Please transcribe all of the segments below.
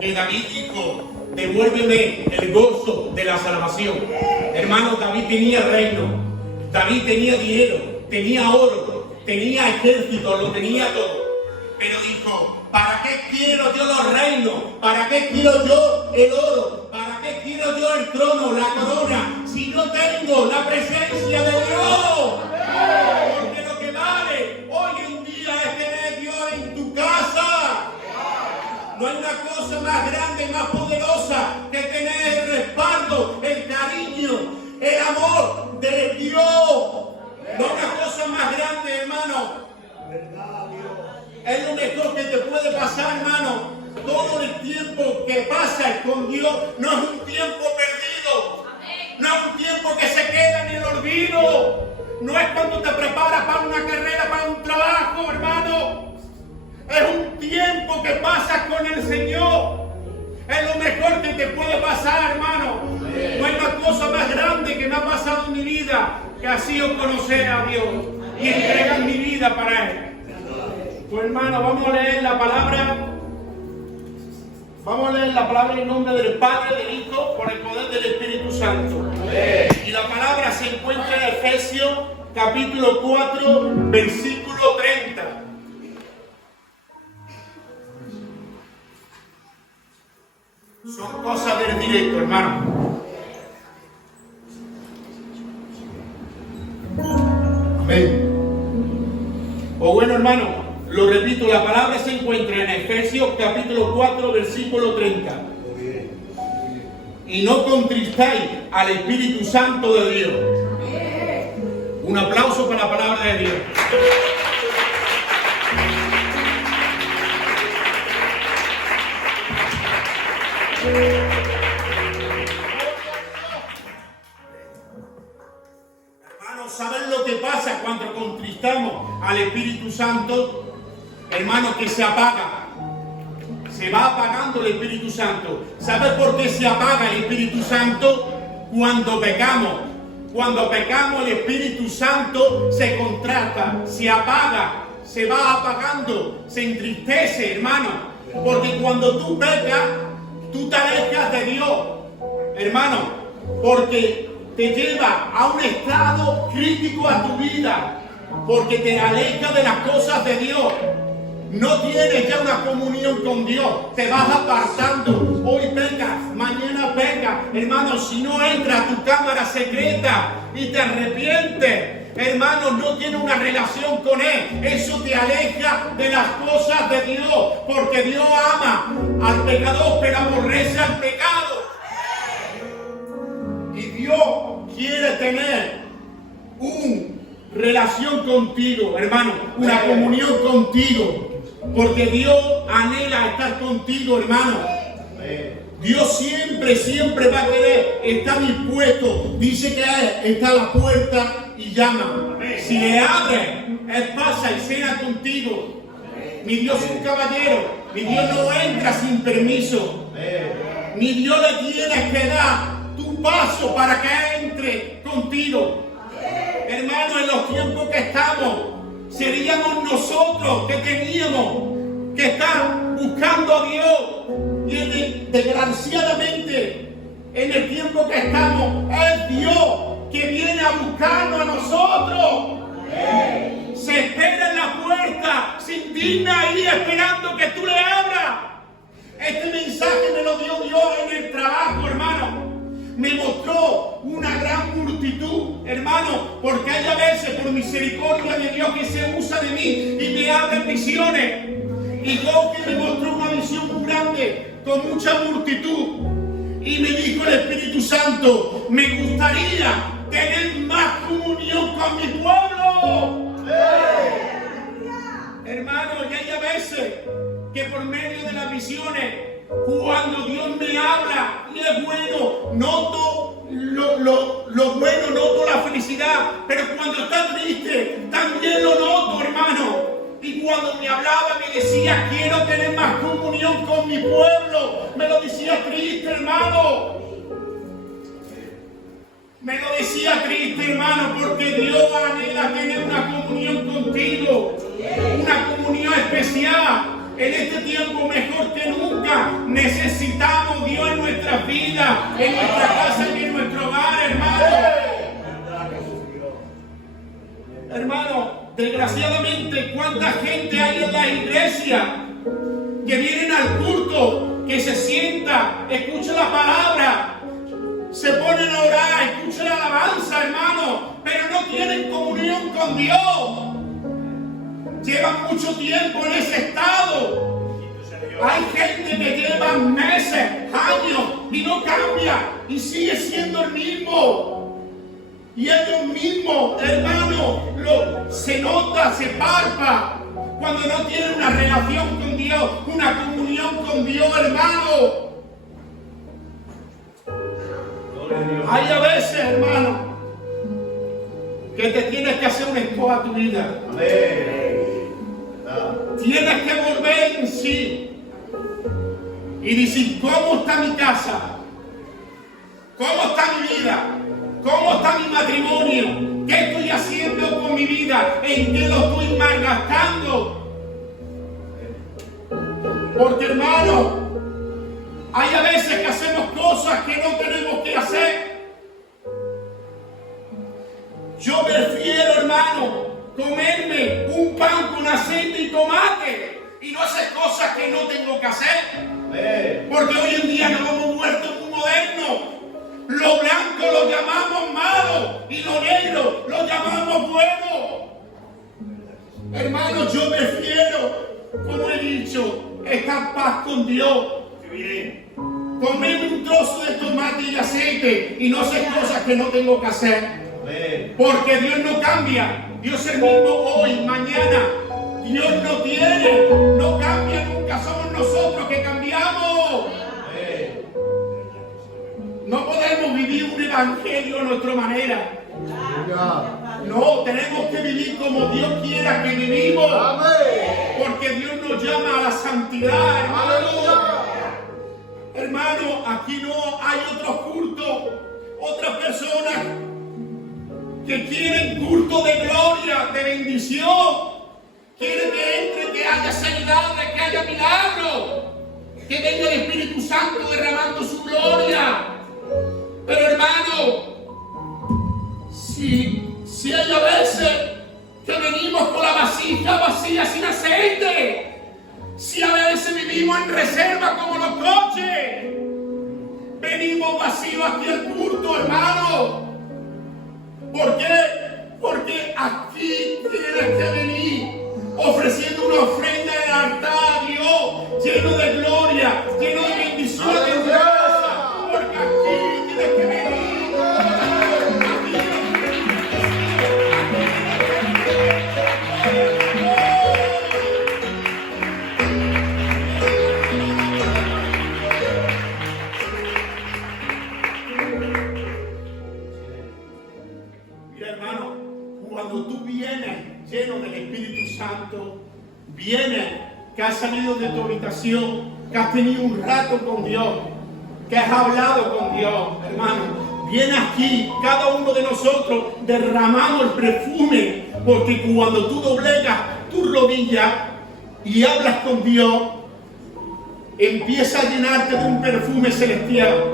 que David dijo: devuélveme el gozo de la salvación. Hermano, David tenía reino, David tenía dinero, tenía oro, tenía ejército, lo tenía todo. Pero dijo: ¿para qué quiero yo los reinos? ¿Para qué quiero yo el oro? ¿Para qué quiero yo el trono, la corona, si no tengo la presencia de Dios? Porque lo que vale hoy en día es tener Dios en tu casa. No hay una cosa más grande, más poderosa que tener el respaldo, el cariño, el amor de Dios. No hay una cosa más grande, hermano. Es lo mejor que te puede pasar, hermano. Todo el tiempo que pasas con Dios no es un tiempo perdido. No es un tiempo que se queda en el olvido. No es cuando te preparas para una carrera, para un trabajo, hermano. Es un tiempo que pasas con el Señor. Es lo mejor que te puede pasar, hermano. No hay una cosa más grande que me ha pasado en mi vida que ha sido conocer a Dios y entregar mi vida para Él. Pues hermano, vamos a leer la palabra. Vamos a leer la palabra en nombre del Padre, del Hijo, por el poder del Espíritu Santo. Y la palabra se encuentra en Efesios capítulo 4, versículo 30. Son cosas del directo, hermano. Amén. O bueno, hermano, lo repito, la palabra se encuentra en Efesios capítulo 4, versículo 30. Y no contristáis al Espíritu Santo de Dios. Un aplauso para la palabra de Dios. Hermanos, ¿saben lo que pasa cuando contristamos al Espíritu Santo? Hermanos, que se apaga. Se va apagando el Espíritu Santo. ¿Sabe por qué se apaga el Espíritu Santo? Cuando pecamos. Cuando pecamos, el Espíritu Santo se contrasta, se apaga, se va apagando, se entristece, hermano. Porque cuando tú pecas, tú te alejas de Dios, hermano. Porque te lleva a un estado crítico a tu vida. Porque te aleja de las cosas de Dios. No tienes ya una comunión con Dios, te vas apartando. Hoy pecas, mañana pecas. Hermano, si no entras a tu cámara secreta y te arrepientes, hermano, no tienes una relación con Él. Eso te aleja de las cosas de Dios, porque Dios ama al pecador, pero aborrece al pecado. Y Dios quiere tener una relación contigo, hermano, una comunión contigo. Porque Dios anhela estar contigo, hermano. Dios siempre va a querer estar dispuesto. Dice que Él está a la puerta y llama. Si le abres, Él pasa y cena contigo. Mi Dios es un caballero. Mi Dios no entra sin permiso. Mi Dios le tienes que dar tu paso para que entre contigo. Hermano, en los tiempos que estamos, seríamos nosotros que teníamos que estar buscando a Dios. Y desgraciadamente, en el tiempo que estamos, es Dios que viene a buscarnos a nosotros. Se espera en la puerta, se indigna ahí esperando que tú le abras. Este mensaje me lo dio Dios en el trabajo, hermano. Me mostró una gran multitud, hermano, porque hay a veces por misericordia de Dios que se usa de mí y me abre visiones. Y Dios que me mostró una visión muy grande, con mucha multitud. Y me dijo el Espíritu Santo: me gustaría tener más comunión con mi pueblo. Hermano, y hay a veces que por medio de las visiones, cuando Dios me habla y es bueno, noto lo bueno, noto la felicidad. Pero cuando está triste, también lo noto, hermano. Y cuando me hablaba, me decía: quiero tener más comunión con mi pueblo. Me lo decía triste, hermano. Me lo decía triste, hermano, porque Dios anhela tener una comunión contigo. Una comunión especial. En este tiempo mejor que nunca necesitamos Dios en nuestras vidas, en nuestra casa y en nuestro hogar, hermano. Hermano, desgraciadamente, ¿cuánta gente hay en la iglesia que vienen al culto, que se sienta, escucha la palabra, se ponen a orar, escucha la alabanza, hermano, pero no tienen comunión con Dios? Llevan mucho tiempo en ese estado. Hay gente que lleva meses, años y no cambia y sigue siendo el mismo. Y ellos mismos, hermano, se nota, se palpa cuando no tienen una relación con Dios, una comunión con Dios, hermano. Hay a veces, hermano, que te tienes que hacer un esposo a tu vida. Tienes que volver en sí y decir, ¿cómo está mi casa? ¿Cómo está mi vida? ¿Cómo está mi matrimonio? ¿Qué estoy haciendo con mi vida? ¿En qué lo estoy malgastando? Porque, hermano, hay a veces que hacemos cosas que no tenemos que hacer. Yo prefiero, hermano, comerme un pan con aceite y tomate y no hacer cosas que no tengo que hacer. Porque hoy en día nos hemos vuelto muy modernos. Lo blanco lo llamamos malo y lo negro lo llamamos bueno. Hermano, yo prefiero, como he dicho, estar en paz con Dios. Comerme un trozo de tomate y aceite y no hacer cosas que no tengo que hacer. Porque Dios no cambia. Dios es el mismo hoy, mañana. Dios no cambia nunca. Somos nosotros que cambiamos. No podemos vivir un evangelio a nuestra manera. No, tenemos que vivir como Dios quiera que vivimos. Porque Dios nos llama a la santidad, hermano. Hermano, aquí no hay otro culto, otras personas que quieren culto de gloria, de bendición. Quieren que entre, que haya sanidades, que haya milagros, que venga el Espíritu Santo derramando su gloria. Pero, hermano, si hay a veces que venimos con la vasija vacía sin aceite, si a veces vivimos en reserva como los coches, venimos vacíos aquí al culto, hermano. ¿Por qué? Porque aquí tienes que venir ofreciendo una ofrenda en el altar a Dios, lleno de gloria, lleno de bendición en tu casa. Porque aquí tienes que venir. Lleno del Espíritu Santo, vienes, que has salido de tu habitación, que has tenido un rato con Dios, que has hablado con Dios, hermano. Viene aquí, cada uno de nosotros derramamos el perfume, porque cuando tú doblegas tu rodilla y hablas con Dios, empieza a llenarte de un perfume celestial.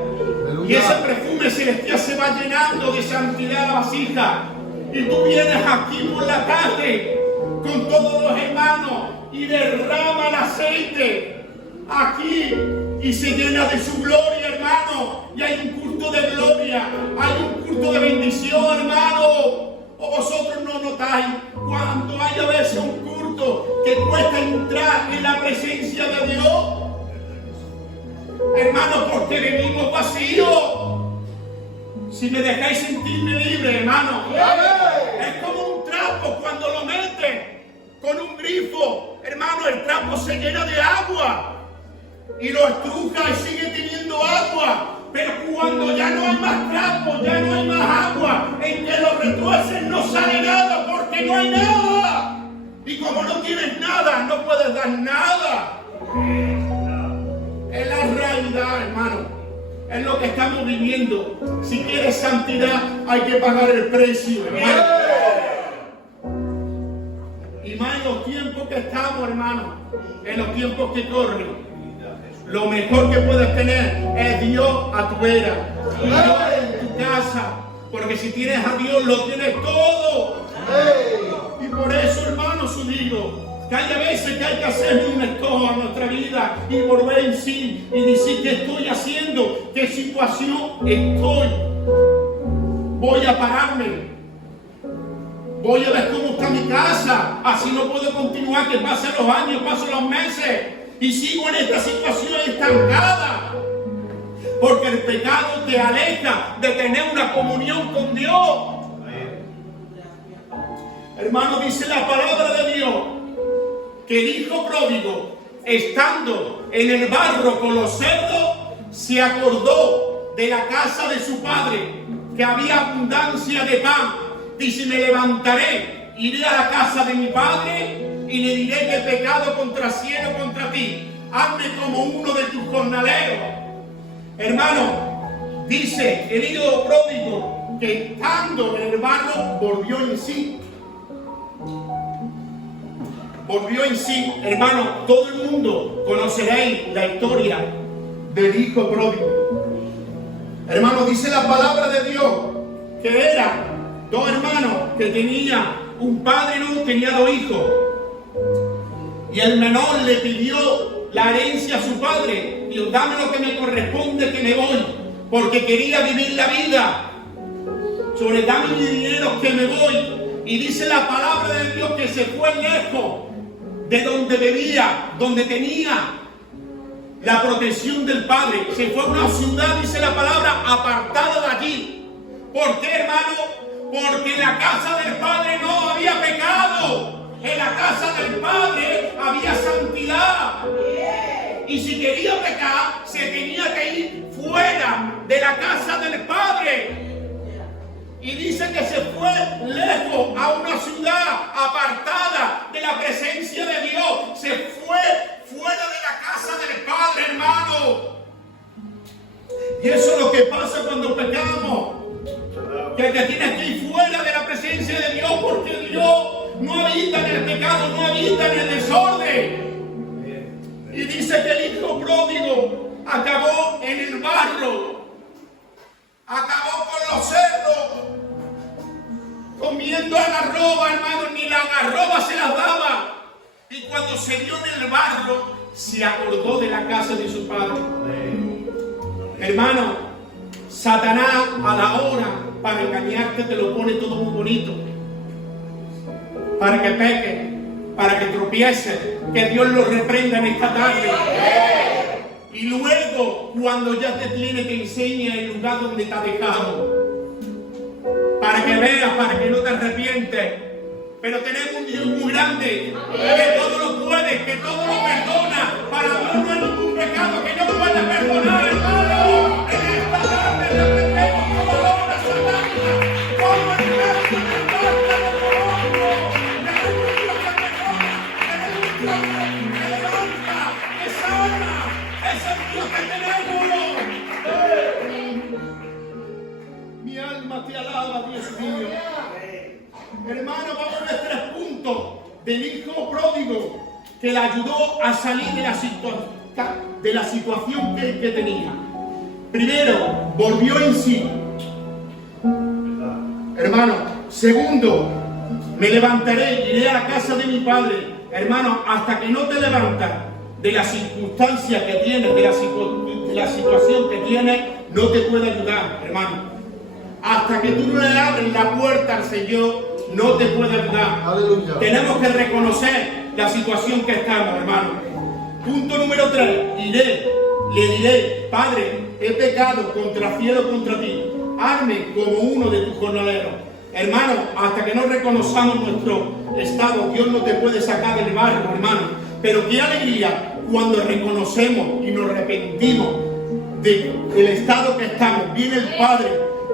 Y ese perfume celestial se va llenando de santidad a la vasija. Y tú vienes aquí por la tarde con todos los hermanos y derrama el aceite aquí y se llena de su gloria, hermano. Y hay un culto de gloria, hay un culto de bendición, hermano. O vosotros no notáis cuando hay a veces un culto que cuesta entrar en la presencia de Dios, hermano, porque venimos vacíos. Si me dejáis sentirme libre, hermano, es como un trapo cuando lo metes con un grifo, hermano, el trapo se llena de agua y lo estruja y sigue teniendo agua. Pero cuando ya no hay más trapo, ya no hay más agua, en que lo retuerces no sale nada porque no hay nada. Y como no tienes nada, no puedes dar nada. Es la realidad, hermano. Es lo que estamos viviendo. Si quieres santidad, hay que pagar el precio, hermano. Y más en los tiempos que estamos, hermano, en los tiempos que corren, lo mejor que puedes tener es Dios a tu vera, Dios en tu casa, porque si tienes a Dios lo tienes todo. Y por eso, hermano, os digo que hay veces que hay que hacer un escojo a nuestra vida y volver en sí y decir qué estoy haciendo, qué situación estoy. Voy a pararme. Voy a ver cómo está mi casa. Así no puedo continuar, que pasen los años, pasen los meses y sigo en esta situación estancada. Porque el pecado te aleja de tener una comunión con Dios. Hermano, dice la palabra de Dios que el hijo pródigo, estando en el barro con los cerdos, se acordó de la casa de su padre, que había abundancia de pan. Dice, me levantaré, iré a la casa de mi padre y le diré que he pecado contra el cielo, contra ti. Hazme como uno de tus jornaleros. Hermano, dice el hijo pródigo que estando en el barro volvió en sí. Volvió en sí. Hermano, todo el mundo conoceréis la historia del hijo pródigo. Hermano, dice la palabra de Dios que eran dos hermanos que tenían un padre, no tenía dos hijos. Y el menor le pidió la herencia a su padre. Dios, dame lo que me corresponde, que me voy, porque quería vivir la vida. Sobre, dame mi dinero, que me voy. Y dice la palabra de Dios que se fue lejos de donde vivía, donde tenía la protección del padre. Se fue a una ciudad, dice la palabra, apartada de allí. ¿Por qué, hermano? Porque en la casa del padre no había pecado. En la casa del padre había santidad. Y si quería pecar, se tenía que ir fuera de la casa del padre. Y dice que se fue lejos a una ciudad apartada de la presencia de Dios. Se fue fuera de la casa del Padre, hermano. Y eso es lo que pasa cuando pecamos. Que te tienes que ir fuera de la presencia de Dios, porque Dios no habita en el pecado, no habita en el desorden. Y dice que el hijo pródigo acabó en el barro. Acabó con los cerdos, comiendo algarroba, hermano, ni la algarroba se las daba. Y cuando se vio en el barro, se acordó de la casa de su padre. Hermano, Satanás a la hora para engañarte te lo pone todo muy bonito. Para que peques, para que tropieces, que Dios lo reprenda en esta tarde. Y luego, cuando ya te tiene, te enseña el lugar donde te ha dejado. Para que veas, para que no te arrepientes. Pero tenemos un Dios muy grande, que todo lo puede, que todo lo perdona. Para Dios no hay ningún pecado que no pueda perdonar, hermano. En esta tarde reprendemos toda obra satánica, todo el resto de la parte de Colombo. Tenemos un Dios que perdona, tenemos un Dios que levanta, que sana. Ese es el Dios que tenemos. Mi alma te alaba, Dios mío. Hermano, vamos a ver 3 puntos del hijo pródigo que le ayudó a salir de la situación que tenía. Primero, volvió en sí. Hermano, segundo, me levantaré, iré a la casa de mi padre. Hermano, hasta que no te levantas de la circunstancia que tienes, de la situación que tienes, no te puede ayudar, hermano. Hasta que tú no le abres la puerta al Señor, no te puede ayudar. Aleluya. Tenemos que reconocer la situación que estamos, hermano. Punto número 3. Iré, le diré, Padre, he pecado contra cielo, contra ti. Hazme como uno de tus jornaleros. Hermano, hasta que no reconozcamos nuestro estado, Dios no te puede sacar del barro, hermano. Pero qué alegría cuando reconocemos y nos arrepentimos del estado que estamos. Viene el Padre,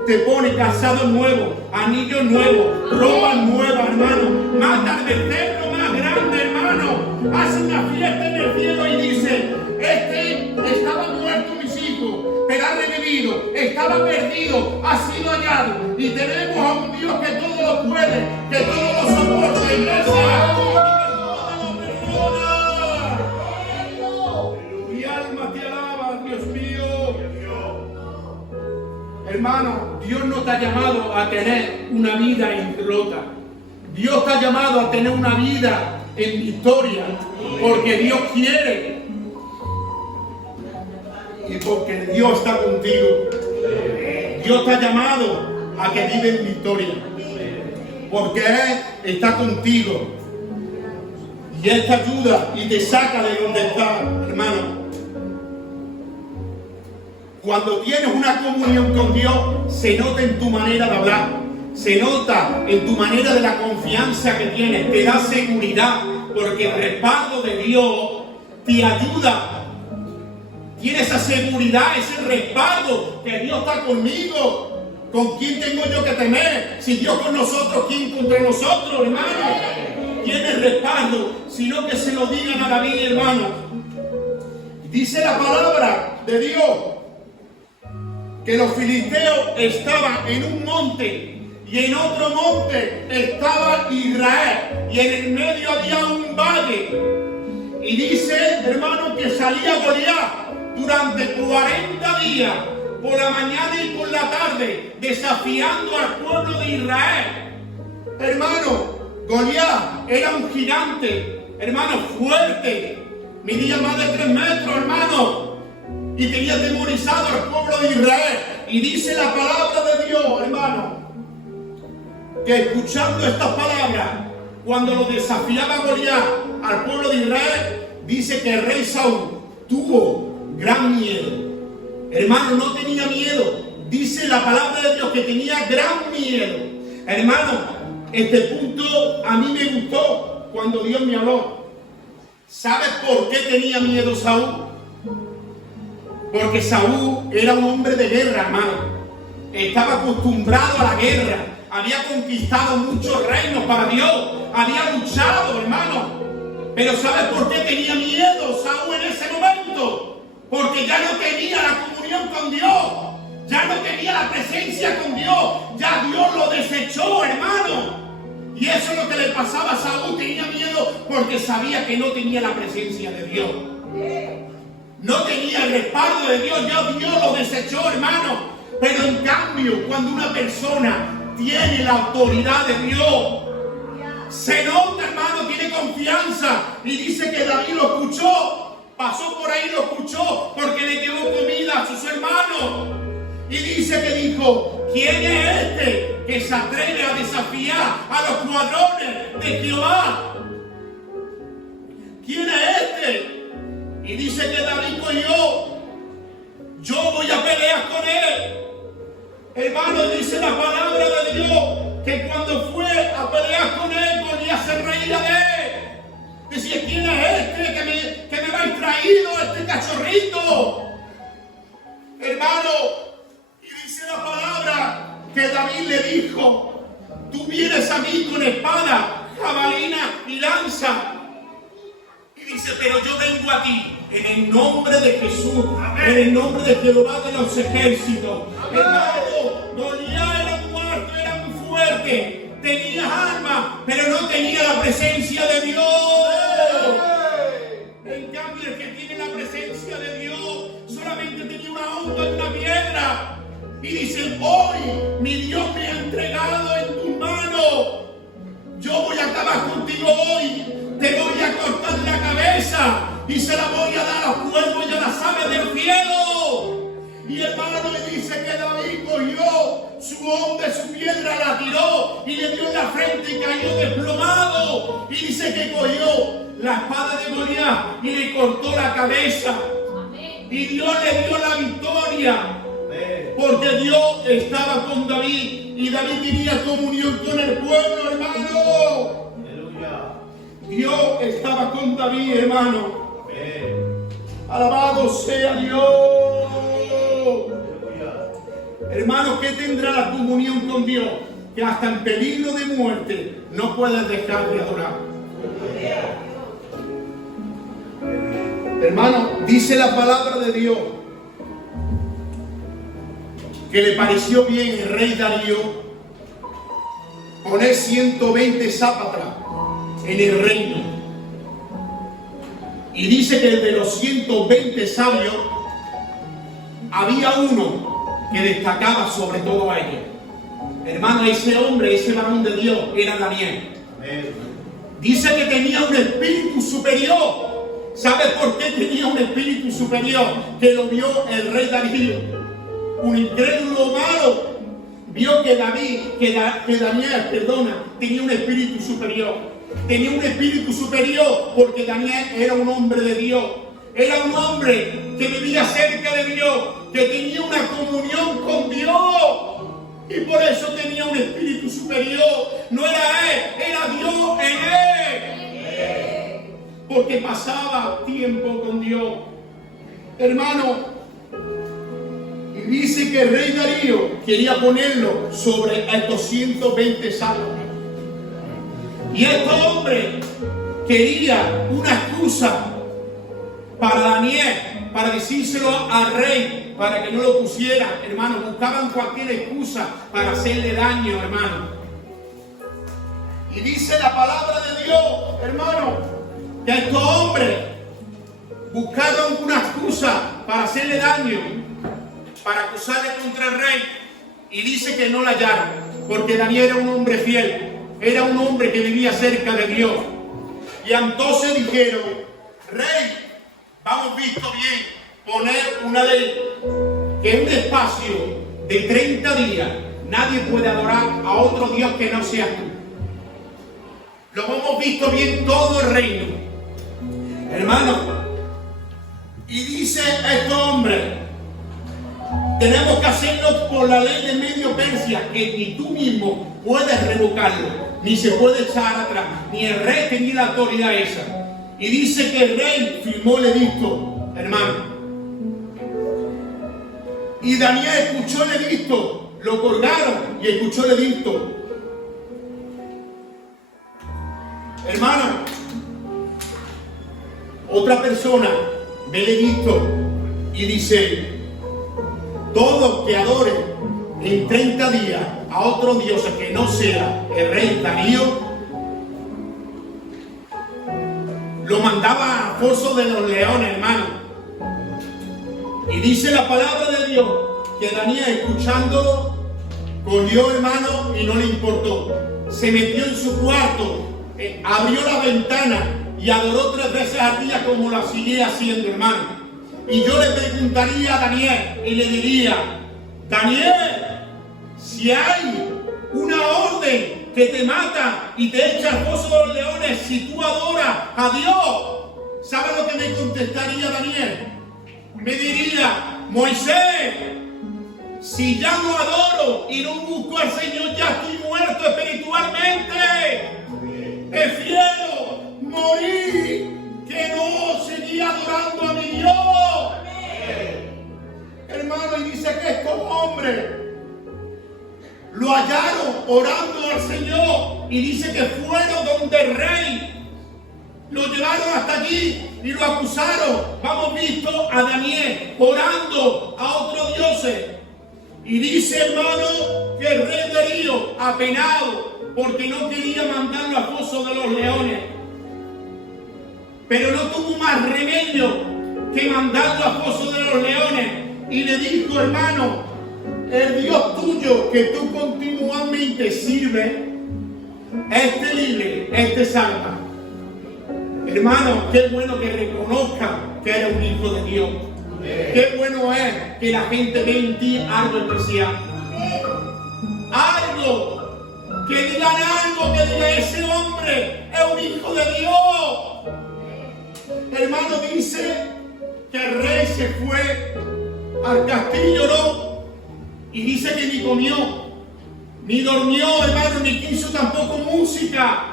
te pone calzado nuevo, anillo nuevo, ropa nueva, hermano. Mata al becerro más grande, hermano. Hace una fiesta en el cielo y dice, estaba muerto mis hijos, pero ha revivido, estaba perdido, ha sido hallado. Y tenemos a un Dios que todo lo puede, que todo lo soporta, iglesia. Y que todo lo Hermano, Dios no te ha llamado a tener una vida en derrota. Dios te ha llamado a tener una vida en victoria, porque Dios quiere y porque Dios está contigo. Dios te ha llamado a que vive en victoria, porque Él está contigo y Él te ayuda y te saca de donde estás, hermano. Cuando tienes una comunión con Dios, se nota en tu manera de hablar, se nota en tu manera de la confianza que tienes, te da seguridad, porque el respaldo de Dios te ayuda. Tienes esa seguridad, ese respaldo, que Dios está conmigo. ¿Con quién tengo yo que temer? Si Dios con nosotros, ¿quién contra nosotros, hermano? Tiene respaldo, sino que se lo digan a David, hermano. Dice la palabra de Dios que los filisteos estaban en un monte y en otro monte estaba Israel y en el medio había un valle. Y dice, hermano, que salía Goliat durante 40 días, por la mañana y por la tarde, desafiando al pueblo de Israel. Hermano, Goliat era un gigante, hermano, fuerte, medía más de 3 metros, hermano, y tenía atemorizado al pueblo de Israel. Y dice la palabra de Dios, hermano, que escuchando estas palabras, cuando lo desafiaba Goliat al pueblo de Israel, dice que el rey Saúl tuvo gran miedo. Hermano, no tenía miedo. Dice la palabra de Dios que tenía gran miedo. Hermano, este punto a mí me gustó cuando Dios me habló. ¿Sabes por qué tenía miedo Saúl? Porque Saúl era un hombre de guerra, hermano. Estaba acostumbrado a la guerra. Había conquistado muchos reinos para Dios. Había luchado, hermano. Pero ¿sabes por qué tenía miedo Saúl en ese momento? Porque ya no tenía la comunión con Dios. Ya no tenía la presencia con Dios. Ya Dios lo desechó, hermano. Y eso es lo que le pasaba a Saúl. Tenía miedo porque sabía que no tenía la presencia de Dios. No tenía el respaldo de Dios. Ya Dios lo desechó, hermano. Pero en cambio, cuando una persona tiene la autoridad de Dios, se nota, hermano, tiene confianza. Y dice que David lo escuchó. Pasó por ahí y lo escuchó porque le llevó comida a sus hermanos. Y dice que dijo, ¿quién es este que se atreve a desafiar a los cuadrones de Jehová? ¿Quién es este? Y dice que David cogió, yo voy a pelear con él. Hermano, dice la palabra de Dios que cuando fue a pelear con él, Goliat se reía de él. Decía, ¿quién es este que me ha traído este cachorrito? Hermano, y dice la palabra que David le dijo, tú vienes a mí con espada, jabalina y lanza. Y dice, pero yo vengo a ti en el nombre de Jesús, en el nombre de Jehová de los ejércitos. Hermano, Goliat era muerto, era muy fuerte, tenía armas, pero no tenía la presencia de Dios. En cambio, el que tiene la presencia de Dios solamente tenía una onda y una piedra. Y dice, hoy mi Dios me ha entregado en tus manos. Yo voy a acabar contigo hoy. Te voy a cortar la cabeza y se la voy a dar a los cuervos y a las aves del cielo. Y hermano, le dice que David cogió su onda, su piedra, la tiró y le dio en la frente y cayó desplomado. Y dice que cogió la espada de Goliat y le cortó la cabeza. Y Dios le dio la victoria. Porque Dios estaba con David y David tenía comunión con el pueblo, hermano. Dios estaba con David, hermano. Alabado sea Dios. Hermano, ¿qué tendrá la comunión con Dios? Que hasta en peligro de muerte no puedes dejar de adorar. Hermano, dice la palabra de Dios que le pareció bien el rey Darío poner 120 sátrapas en el reino. Y dice que de los 120 sabios había uno que destacaba sobre todo a ellos. Hermano, ese hombre, ese varón de Dios, era Daniel. Dice que tenía un espíritu superior. ¿Sabe por qué tenía un espíritu superior? Que lo vio el rey Darío. Un incrédulo malo vio que Daniel, tenía un espíritu superior. Tenía un espíritu superior porque Daniel era un hombre de Dios. Era un hombre que vivía cerca de Dios, que tenía una comunión con Dios. Y por eso tenía un espíritu superior. No era él, era Dios en él. Porque pasaba tiempo con Dios. Hermano, y dice que el rey Darío quería ponerlo sobre estos 120 salmos. Y este hombre quería una excusa para Daniel, para decírselo al rey, para que no lo pusiera, hermano. Buscaban cualquier excusa para hacerle daño, hermano. Y dice la palabra de Dios, hermano, que estos hombres buscaron una excusa para hacerle daño, para acusarle contra el rey. Y dice que no la hallaron, porque Daniel era un hombre fiel, era un hombre que vivía cerca de Dios. Y entonces dijeron: rey, hemos visto bien poner una ley que en un espacio de 30 días nadie puede adorar a otro Dios que no sea tú. Lo hemos visto bien todo el reino, hermano. Y dice este hombre: tenemos que hacerlo por la ley de Medio Persia, que ni tú mismo puedes revocarlo, ni se puede echar atrás, ni el rey tenía la autoridad esa. Y dice que el rey firmó el edicto, hermano. Y Daniel escuchó el edicto, lo colgaron y escuchó el edicto. Hermano, otra persona ve el edicto y dice: todos que adoren en 30 días a otro dios que no sea el rey Darío, lo mandaba al foso de los leones, hermano. Y dice la palabra de Dios que Daniel, escuchándolo, cogió, hermano, y no le importó. Se metió en su cuarto, abrió la ventana y adoró 3 veces al día, como lo seguía haciendo, hermano. Y yo le preguntaría a Daniel y le diría: Daniel, si hay una orden que te mata y te echa al foso de los leones, si tú adoras a Dios, ¿sabes lo que me contestaría Daniel? Me diría: Moisés, si ya no adoro y no busco al Señor, ya estoy muerto espiritualmente. Prefiero morir que no seguir adorando a mi Dios. Hermano, y dice que estos hombres lo hallaron orando al Señor, y dice que fueron donde el rey, lo llevaron hasta allí y lo acusaron. Hemos visto a Daniel orando a otros dioses. Y dice, hermano, que el rey Darío, apenado porque no quería mandarlo al foso de los leones, pero no tuvo más remedio que mandarlo al foso de los leones, y le dijo: hermano, el Dios tuyo que tú continuamente sirves, este libre, este salva. Hermano, qué bueno que reconozca que eres un hijo de Dios. Qué bueno es que la gente ve en ti algo especial. Algo, que digan algo, que diga: ese hombre es un hijo de Dios. Hermano, dice que el rey se fue al castillo, ¿no? Y dice que ni comió, ni durmió, hermano, ni quiso tampoco música.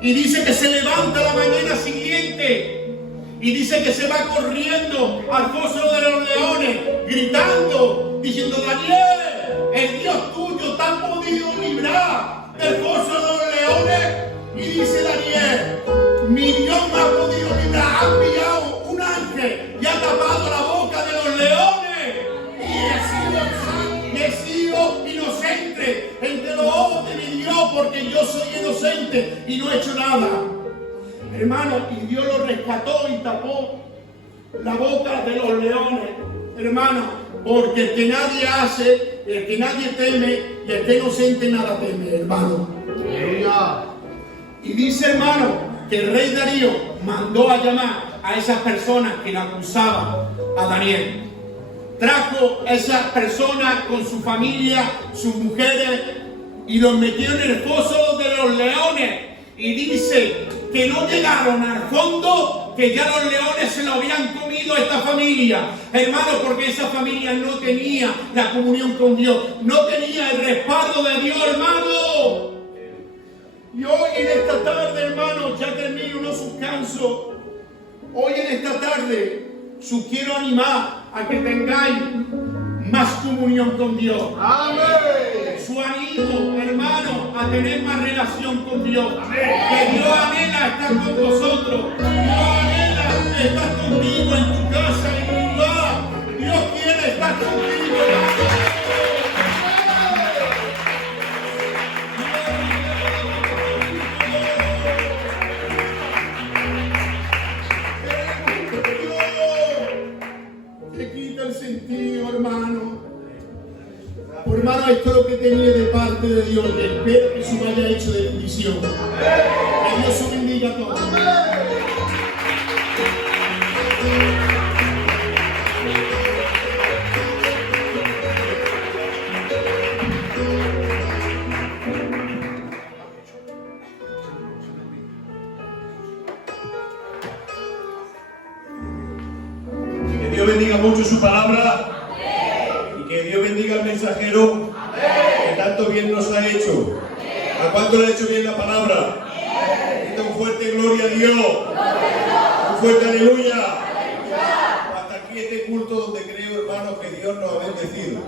Y dice que se levanta la mañana siguiente y dice que se va corriendo al foso de los leones, gritando, diciendo: Daniel, el Dios tuyo te ha podido librar del foso de los leones. Y dice Daniel: mi Dios me ha podido librar, ha enviado un ángel y ha tapado la boca de los leones. Y he sido inocente entre los ojos de mi Dios, porque yo soy inocente y no he hecho nada. Hermano, y Dios lo rescató y tapó la boca de los leones. Hermano, Porque el que nadie hace, el que nadie teme y el que no siente nada teme, hermano. Y dice, hermano, que el rey Darío mandó a llamar a esas personas que le acusaban a Daniel. Trajo a esas personas con su familia, sus mujeres, y los metió en el foso de los leones. Y dice que no llegaron al fondo, que ya los leones se lo habían comido a esta familia. Hermano, porque esa familia no tenía la comunión con Dios, no tenía el respaldo de Dios, hermano. Y hoy en esta tarde, hermano, ya termino, no suscanso. Hoy en esta tarde, quiero animar a que tengáis más comunión con Dios. Amén. Su animo, hermano, a tener más relación con Dios. Amén. Que Dios anhela estar con vosotros. Dios anhela estar contigo en tu casa, en tu lugar. Dios quiere estar contigo, hermano. Hermano, esto es lo que tenía de parte de Dios y espero que eso me haya hecho de bendición. Que Dios os bendiga a todos. Que Dios bendiga mucho su palabra. Que Dios bendiga al mensajero. Amén. Que tanto bien nos ha hecho. Amén. ¿A cuánto le ha hecho bien la palabra? Amén. Un fuerte gloria a Dios. Un fuerte aleluya. Hasta aquí este culto donde creo, hermanos, que Dios nos ha bendecido.